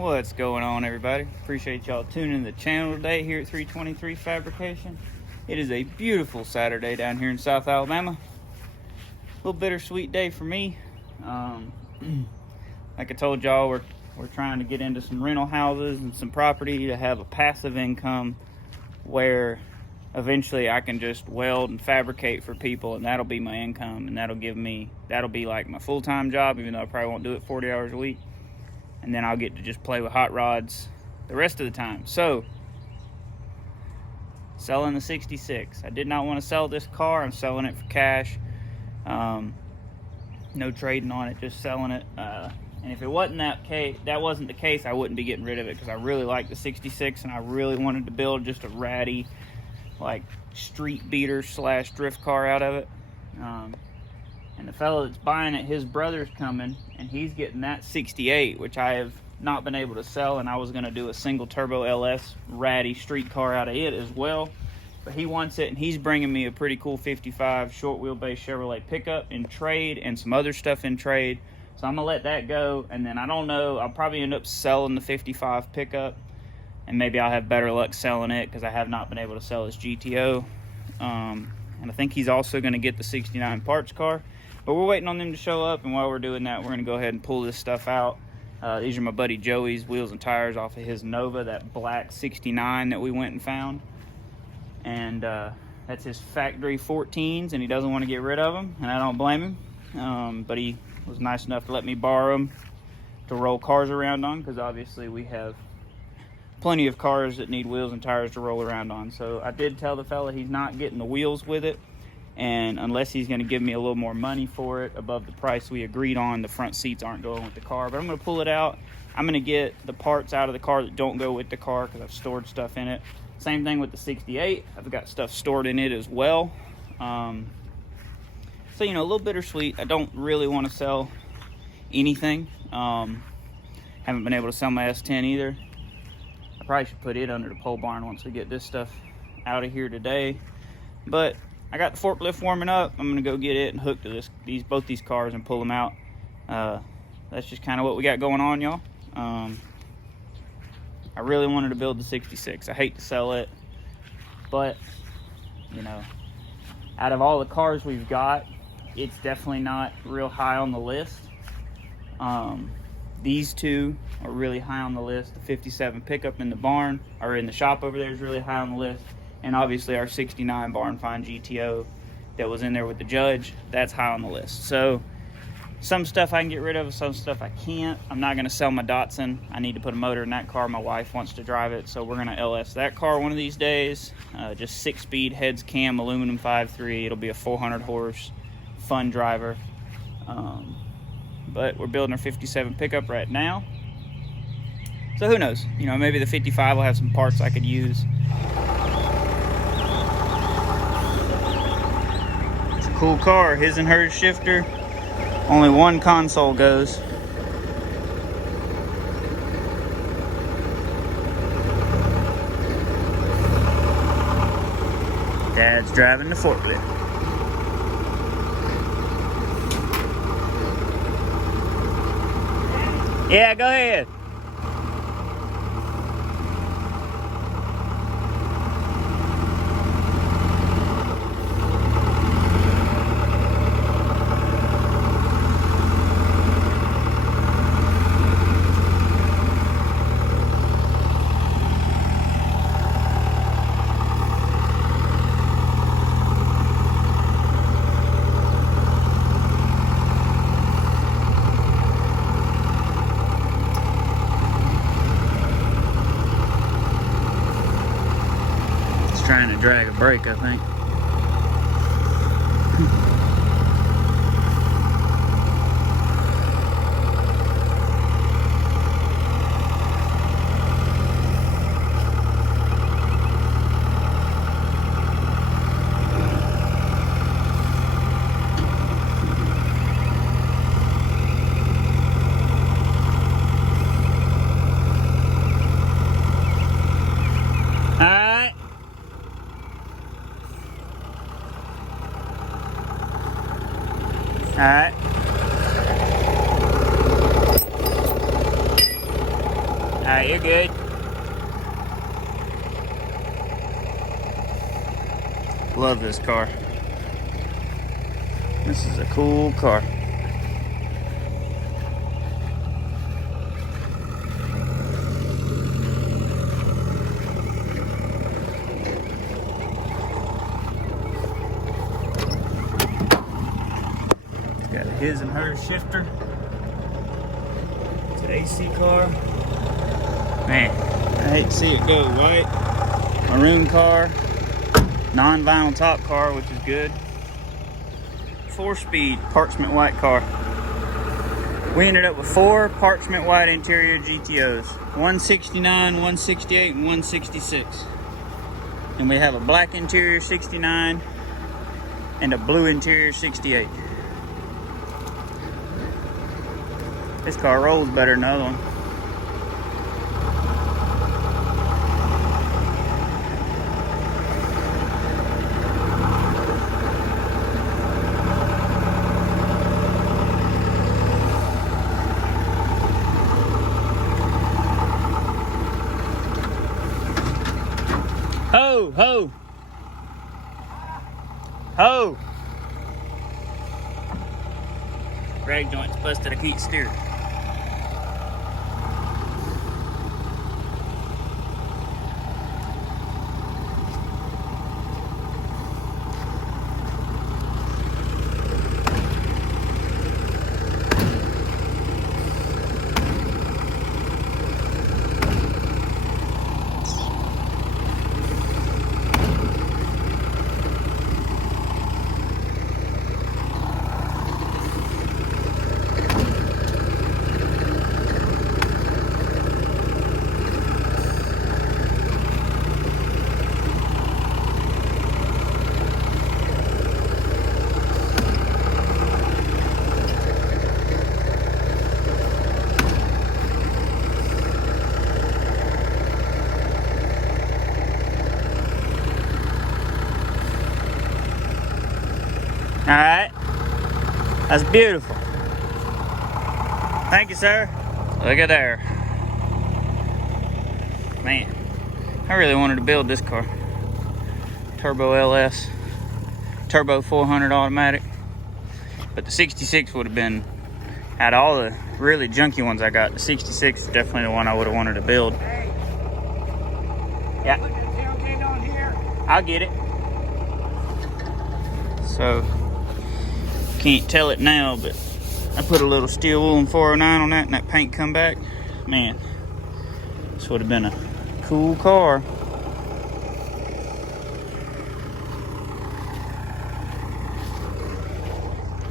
What's going on, everybody? Appreciate y'all tuning in the channel today here at 323 Fabrication. It is a beautiful Saturday down here in South Alabama. A little bittersweet day for me. Like I told y'all, we're trying to get into some rental houses and some property to have a passive income where eventually I can just weld and fabricate for people, and that'll be my income, and that'll be like my full-time job, even though I probably won't do it 40 hours a week. And then I'll get to just play with hot rods the rest of the time. So, selling the 66. I did not want to sell this car. I'm selling it for cash. No trading on it, just selling it. And if it wasn't that wasn't the case, I wouldn't be getting rid of it, because I really like the 66 and I really wanted to build just a ratty, like, street beater / drift car out of it. And the fellow that's buying it, his brother's coming, and he's getting that 68, which I have not been able to sell, and I was going to do a single turbo LS ratty street car out of it as well. But he wants it, and he's bringing me a pretty cool 55 short wheelbase Chevrolet pickup in trade and some other stuff in trade. So I'm going to let that go, and then I don't know, I'll probably end up selling the 55 pickup, and maybe I'll have better luck selling it because I have not been able to sell his GTO. And I think he's also going to get the 69 parts car. But we're waiting on them to show up, and while we're doing that, we're going to go ahead and pull this stuff out. These are my buddy Joey's wheels and tires off of his Nova, that black 69 that we went and found. And that's his factory 14s, and he doesn't want to get rid of them, and I don't blame him. But he was nice enough to let me borrow them to roll cars around on, because obviously we have plenty of cars that need wheels and tires to roll around on. So I did tell the fella he's not getting the wheels with it, and unless he's going to give me a little more money for it above the price we agreed on, the front seats aren't going with the car. But I'm going to pull it out. I'm going to get the parts out of the car that don't go with the car, because I've stored stuff in it. Same thing with the 68. I've got stuff stored in it as well. So, you know, a little bittersweet. I don't really want to sell anything. Haven't been able to sell my S10 either. I probably should put it under the pole barn once we get this stuff out of here today. But I got the forklift warming up. I'm gonna go get it and hook to both these cars and pull them out. That's just kind of what we got going on, y'all. I really wanted to build the 66. I hate to sell it, but you know, out of all the cars we've got, it's definitely not real high on the list. These two are really high on the list. The 57 pickup in the barn, or in the shop over there, is really high on the list. And obviously our 69 barn find GTO that was in there with the judge, that's high on the list. So some stuff I can get rid of, some stuff I can't. I'm not gonna sell my Datsun. I need to put a motor in that car. My wife wants to drive it, so we're gonna LS that car one of these days. Just 6-speed heads cam, aluminum 5.3. It'll be a 400 horse, fun driver. But we're building our 57 pickup right now. So who knows? You know, maybe the 55 will have some parts I could use. Cool car, his and hers shifter. Only one console goes. Dad's driving the forklift. Yeah, go ahead. Trying to drag a brake, I think. Alright, you're good. Love this car. This is a cool car. It's got a his and hers shifter. It's an AC car. Man, I hate to see it go. White, maroon car, non-vinyl top car, which is good. 4-speed parchment white car. We ended up with 4 parchment white interior GTOs. 169, 168, and 166. And we have a black interior 69 and a blue interior 68. This car rolls better than the other one. Ho, ho, ho. Drag joint's busted, I can't steer. All right, that's beautiful. Thank you, sir. Look at there. Man, I really wanted to build this car. Turbo LS, turbo 400 automatic. But the 66 would have been, out of all the really junky ones I got, the 66 is definitely the one I would have wanted to build. Hey, yeah, look at the tailgate on here. I'll get it. So, can't tell it now, but I put a little steel wool and 409 on that, and that paint come back. Man, this would have been a cool car.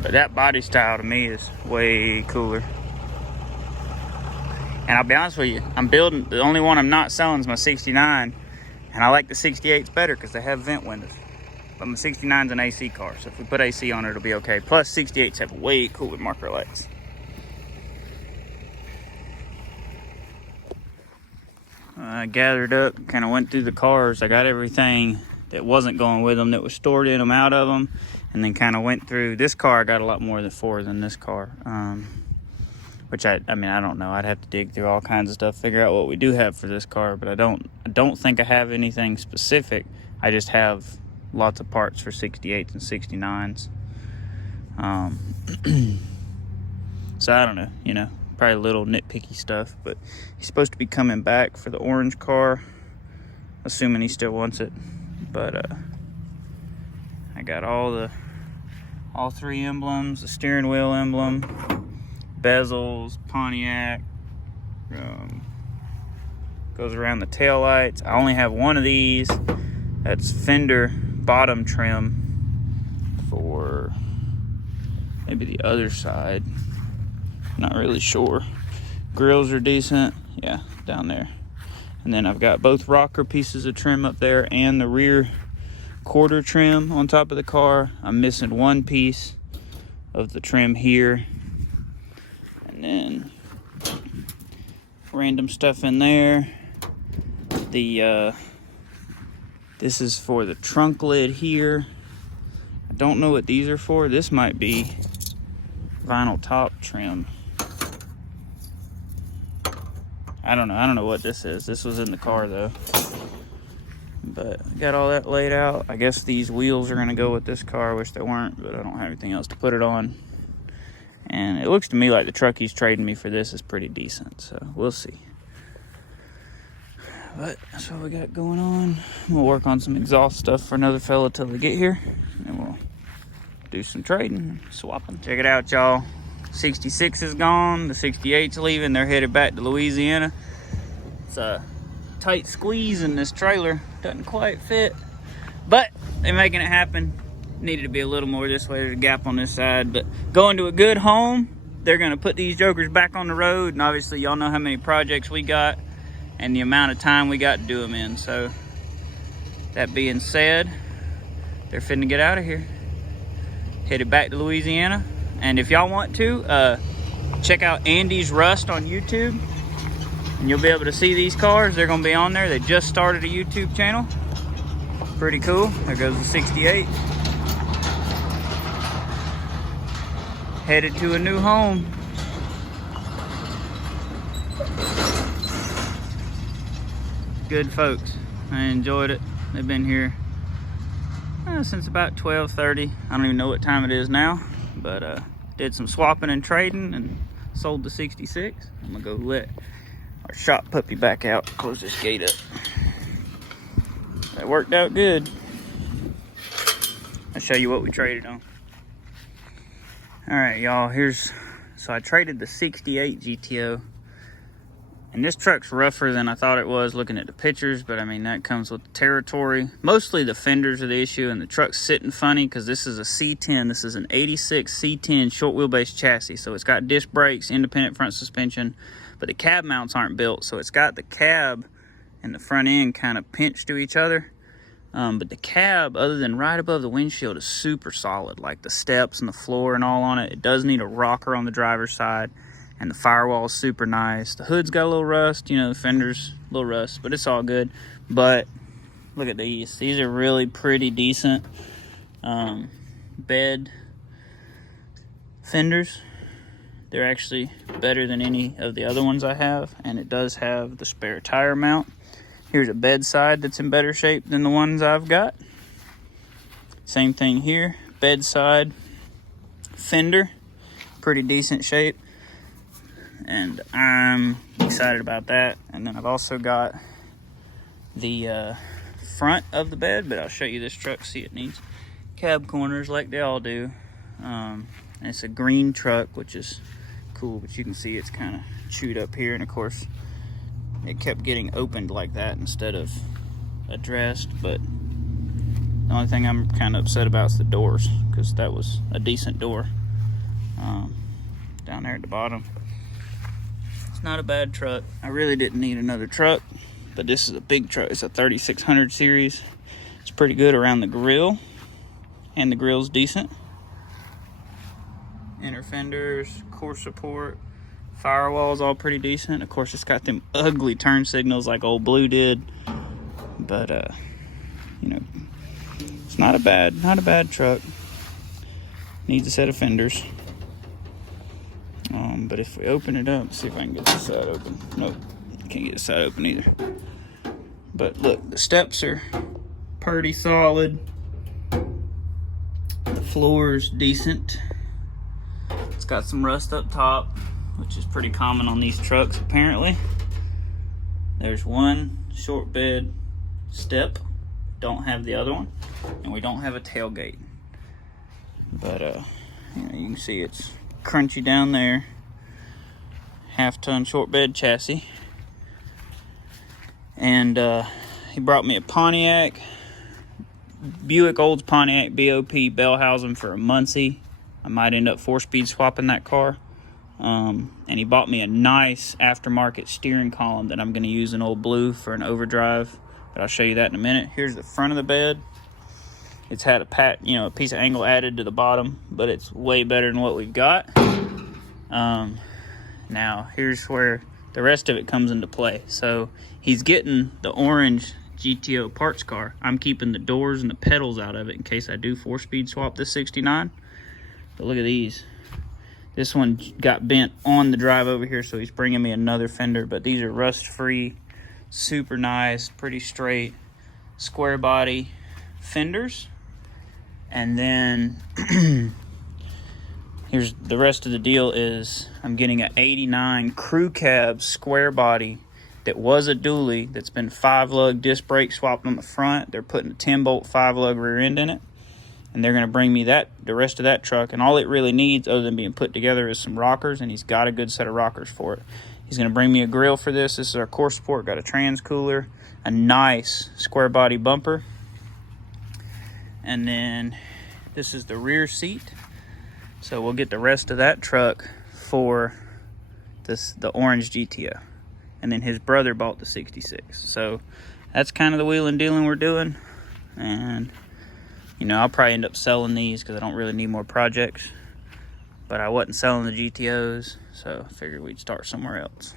But that body style to me is way cooler. And I'll be honest with you, I'm building, the only one I'm not selling is my 69, and I like the 68s better because they have vent windows. But my 69's an AC car, so if we put AC on it, it'll be okay. Plus, 68s have way cooler marker lights. I gathered up, kind of went through the cars. I got everything that wasn't going with them that was stored in them out of them, and then kind of went through. This car I got a lot more than 4 than this car, which I mean, I don't know. I'd have to dig through all kinds of stuff, figure out what we do have for this car, but I don't think I have anything specific. I just have lots of parts for 68s and 69s. So I don't know, you know, probably little nitpicky stuff, but he's supposed to be coming back for the orange car, assuming he still wants it. But I got all 3 emblems, the steering wheel emblem, bezels, Pontiac, goes around the tail lights. I only have one of these. That's fender bottom trim for maybe the other side. Not really sure. Grills are decent. Yeah, down there. And then I've got both rocker pieces of trim up there and the rear quarter trim on top of the car. I'm missing one piece of the trim here. And then random stuff in there. This is for the trunk lid here. I don't know what these are for. This might be vinyl top trim. I don't know what this is. This was in the car though. But got all that laid out. I guess these wheels are gonna go with this car. I wish they weren't, but I don't have anything else to put it on. And it looks to me like the truck he's trading me for this is pretty decent, so we'll see. But that's what we got going on. I'm gonna work on some exhaust stuff for another fella till we get here, and we'll do some trading, swapping. Check it out, y'all. 66 is gone, the 68's leaving. They're headed back to Louisiana. It's a tight squeeze in this trailer, doesn't quite fit, but they're making it happen. Needed to be a little more this way. There's a gap on this side, but going to a good home. They're gonna put these jokers back on the road, and obviously y'all know how many projects we got and the amount of time we got to do them in. So that being said, they're finna get out of here, headed back to Louisiana. And if y'all want to, check out Andy's Rust on YouTube, and you'll be able to see these cars. They're gonna be on there. They just started a YouTube channel. Pretty cool. There goes the 68. Headed to a new home. Good folks. I enjoyed it. They've been here since about 12:30. I don't even know what time it is now, but did some swapping and trading and sold the 66. I'm gonna go let our shop puppy back out, close this gate up. That worked out good. I'll show you what we traded on. All right, y'all, so I traded the 68 GTO, and this truck's rougher than I thought it was looking at the pictures, but I mean, that comes with the territory. Mostly the fenders are the issue, and the truck's sitting funny because this is a C10. This is an 86 C10 short wheelbase chassis, so it's got disc brakes, independent front suspension, but the cab mounts aren't built, so it's got the cab and the front end kind of pinched to each other. But the cab, other than right above the windshield, is super solid. Like the steps and the floor and all on it. It does need a rocker on the driver's side, and the firewall is super nice. The hood's got a little rust, you know, the fender's a little rust, but it's all good. But look at these. These are really pretty decent bed fenders. They're actually better than any of the other ones I have, and it does have the spare tire mount. Here's a bedside that's in better shape than the ones I've got. Same thing here, bedside fender, pretty decent shape, and I'm excited about that. And then I've also got the front of the bed, but I'll show you this truck, see it needs cab corners like they all do. And it's a green truck, which is cool, but you can see it's kind of chewed up here, and of course it kept getting opened like that instead of addressed. But the only thing I'm kind of upset about is the doors, because that was a decent door down there at the bottom. It's not a bad truck. I really didn't need another truck, but this is a big truck. It's a 3600 series. It's pretty good around the grill, and the grill's decent. Inner fenders, core support, firewall's all pretty decent. Of course, it's got them ugly turn signals like old Blue did, but you know, it's not a bad truck. Needs a set of fenders. But if we open it up, see if I can get this side open. Nope, can't get this side open either. But look, the steps are pretty solid. The floor's decent. It's got some rust up top, which is pretty common on these trucks apparently. There's one short bed step, don't have the other one, and we don't have a tailgate. But you know, you can see it's crunchy down there. Half-ton short bed chassis. And he brought me a Pontiac, Buick Olds Pontiac BOP Bellhausen for a Muncie. I might end up 4-speed swapping that car. And he bought me a nice aftermarket steering column that I'm going to use in Old Blue for an overdrive, but I'll show you that in a minute. Here's the front of the bed. It's had a piece of angle added to the bottom, but it's way better than what we've got. Now here's where the rest of it comes into play. So he's getting the orange GTO parts car. I'm keeping the doors and the pedals out of it in case I do 4-speed swap this 69. But look at these. This one got bent on the drive over here, so he's bringing me another fender. But these are rust-free, super nice, pretty straight, square body fenders. And then here's the rest of the deal is I'm getting an 89 crew cab square body that was a dually that's been 5-lug disc brake swapped on the front. They're putting a 10-bolt 5-lug rear end in it. And they're going to bring me the rest of that truck. And all it really needs, other than being put together, is some rockers. And he's got a good set of rockers for it. He's going to bring me a grill for this. This is our core support. Got a trans cooler, a nice square body bumper. And then this is the rear seat. So we'll get the rest of that truck for the orange GTO. And then his brother bought the 66. So that's kind of the wheel and dealing we're doing. And you know, I'll probably end up selling these because I don't really need more projects. But I wasn't selling the GTOs, so I figured we'd start somewhere else.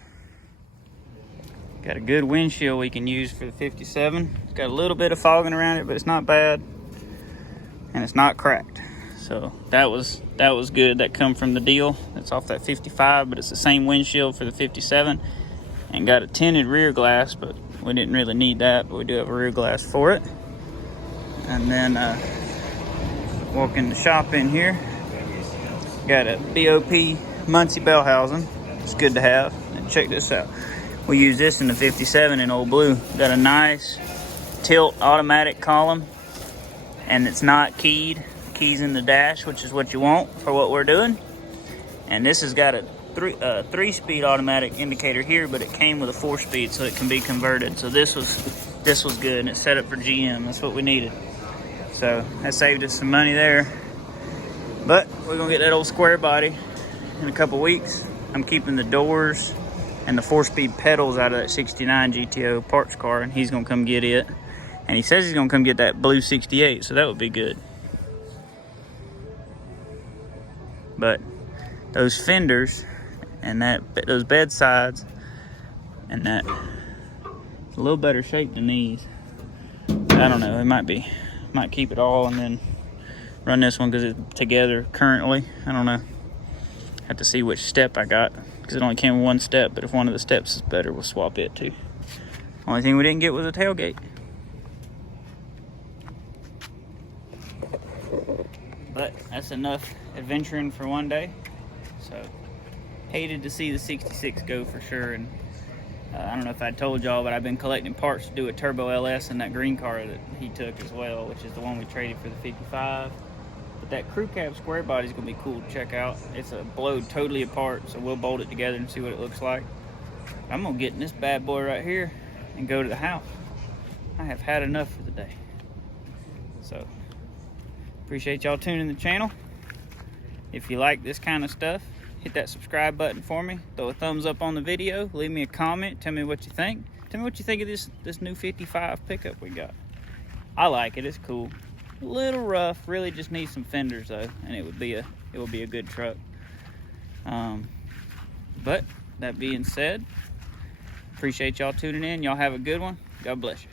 Got a good windshield we can use for the 57. It's got a little bit of fogging around it, but it's not bad. And it's not cracked. So that was good. That come from the deal. That's off that 55, but it's the same windshield for the 57. And got a tinted rear glass, but we didn't really need that, but we do have a rear glass for it. And then walk in the shop in here. Got a BOP Muncie bell housing. It's good to have. And check this out. We use this in the 57 in Old Blue. Got a nice tilt automatic column. And it's not keyed. Keys in the dash, which is what you want for what we're doing. And this has got a 3-speed automatic indicator here, but it came with a 4-speed, so it can be converted. So this was good, and it's set up for GM. That's what we needed. So that saved us some money there. But we're gonna get that old square body in a couple weeks. I'm keeping the doors and the 4-speed pedals out of that 69 GTO parts car, and he's gonna come get it. And he says he's gonna come get that blue 68, so that would be good. But those fenders and those bed sides and that, it's a little better shape than these. I don't know, it might keep it all and then run this one because it's together currently. I don't know. Have to see which step I got because it only came with one step, but if one of the steps is better, we'll swap it too. Only thing we didn't get was a tailgate. But that's enough adventuring for one day. So hated to see the 66 go for sure. And I don't know if I told y'all, but I've been collecting parts to do a turbo LS in that green car that he took as well, which is the one we traded for the 55. But that crew cab square body is going to be cool to check out. It's blowed totally apart, so we'll bolt it together and see what it looks like. I'm going to get in this bad boy right here and go to the house. I have had enough for the day. So appreciate y'all tuning the channel. If you like this kind of stuff, hit that subscribe button for me. Throw a thumbs up on the video. Leave me a comment. Tell me what you think. Tell me what you think of this new 55 pickup we got. I like it. It's cool. A little rough. Really just needs some fenders though, and it would be a good truck. But that being said, appreciate y'all tuning in. Y'all have a good one. God bless you.